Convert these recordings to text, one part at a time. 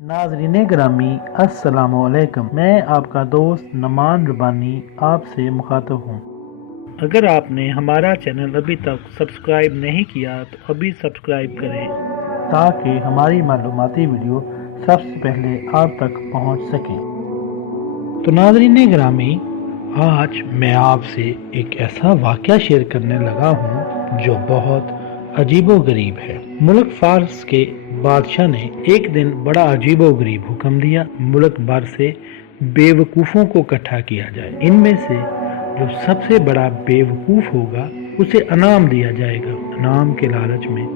नाज़रीन ग्रामी अस्सलाम वालेकुम। मैं आपका दोस्त नमान रबानी आपसे मुखातब हूँ। अगर आपने हमारा चैनल अभी तक सब्सक्राइब नहीं किया तो अभी सब्सक्राइब करें ताकि हमारी मालूमाती वीडियो सबसे पहले आप तक पहुँच सके। तो नाज़रीन ग्रामी, आज मैं आपसे एक ऐसा वाक़या शेयर करने लगा हूँ जो बहुत अजीबो गरीब है। मुल्क फारस के बादशाह ने एक दिन बड़ा अजीबो गरीब हुक्म दिया, मुल्क भर से बेवकूफ़ों को इकट्ठा किया जाए। इनमें से जो सबसे बड़ा बेवकूफ़ होगा उसे इनाम दिया जाएगा। इनाम के लालच में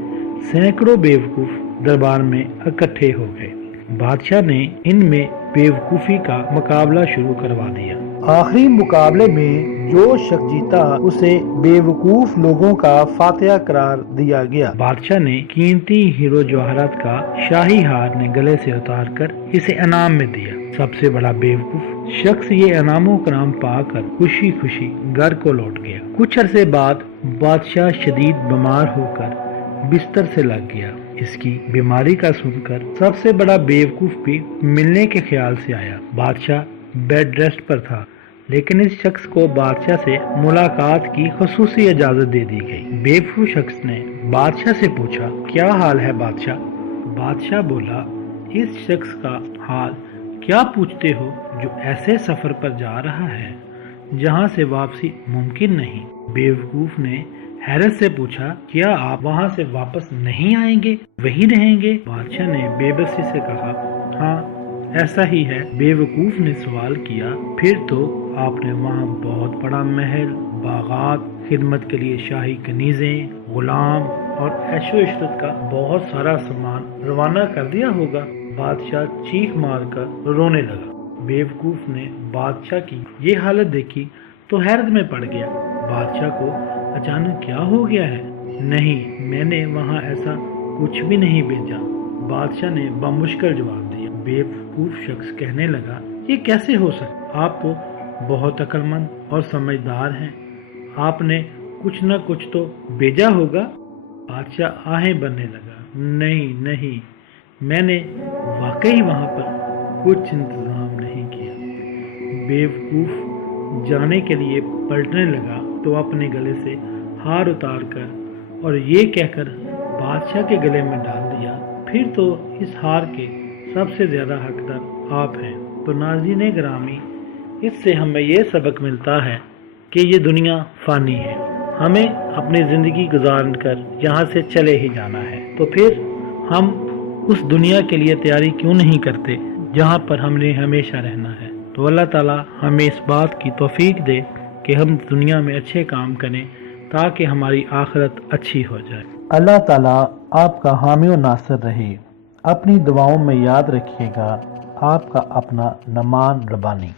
सैकड़ों बेवकूफ़ दरबार में इकट्ठे हो गए। बादशाह ने इनमें बेवकूफ़ी का मुकाबला शुरू करवा दिया। आखिरी मुकाबले में जो शख्स जीता उसे बेवकूफ लोगों का फातिहा करार दिया गया। बादशाह ने कीमती हीरो जवाहरात का शाही हार ने गले से उतार कर इसे इनाम में दिया। सबसे बड़ा बेवकूफ शख्स ये इनामो कराम पाकर खुशी खुशी घर को लौट गया। कुछ अरसे बाद बादशाह शदीद बीमार होकर बिस्तर से लग गया। इसकी बीमारी का सुनकर सबसे बड़ा बेवकूफ भी मिलने के ख्याल से आया। बादशाह बेड रेस्ट पर था, लेकिन इस शख्स को बादशाह से मुलाकात की खुसूसी इजाजत दे दी गई। बेवकूफ शख्स ने बादशाह से पूछा, क्या हाल है बादशाह? बादशाह बोला, इस शख्स का हाल क्या पूछते हो जो ऐसे सफर पर जा रहा है जहाँ से वापसी मुमकिन नहीं। बेवकूफ ने हैरत से पूछा, क्या आप वहाँ से वापस नहीं आएंगे, वहीं रहेंगे? बादशाह ने बेबसी से कहा, हाँ ऐसा ही है। बेवकूफ ने सवाल किया, फिर तो आपने वहाँ बहुत बड़ा महल, बागात, खिदमत के लिए शाही कनीजें, गुलाम और ऐशो इशरत का बहुत सारा सामान रवाना कर दिया होगा। बादशाह चीख मार कर रोने लगा। बेवकूफ ने बादशाह की ये हालत देखी तो हैरत में पड़ गया। बादशाह को अचानक क्या हो गया है? नहीं, मैंने वहाँ ऐसा कुछ भी नहीं भेजा, बादशाह ने बामुश्किल जवाब दिया। बेवकूफ शख्स कहने लगा, ये कैसे हो सकता? आप तो बहुत अक्लमंद और समझदार हैं, आपने कुछ न कुछ तो भेजा होगा। बादशाह आहें भरने लगा, नहीं नहीं, मैंने वाकई वहाँ पर कुछ इंतजाम नहीं किया। बेवकूफ जाने के लिए पलटने लगा तो अपने गले से हार उतार कर और ये कहकर बादशाह के गले में डाल दिया, फिर तो इस हार के सबसे ज्यादा हकदार आप हैं। तो नाज़रीन ग्रामी, इससे हमें ये सबक मिलता है कि ये दुनिया फानी है, हमें अपनी ज़िंदगी गुजार कर यहाँ से चले ही जाना है। तो फिर हम उस दुनिया के लिए तैयारी क्यों नहीं करते जहाँ पर हमने हमेशा रहना है। तो अल्लाह ताला हमें इस बात की तौफीक दे कि हम दुनिया में अच्छे काम करें ताकि हमारी आखिरत अच्छी हो जाए। अल्लाह ताला आपका हामी और नासर रहे। अपनी दुआओं में याद रखिएगा। आपका अपना नमान रबानी।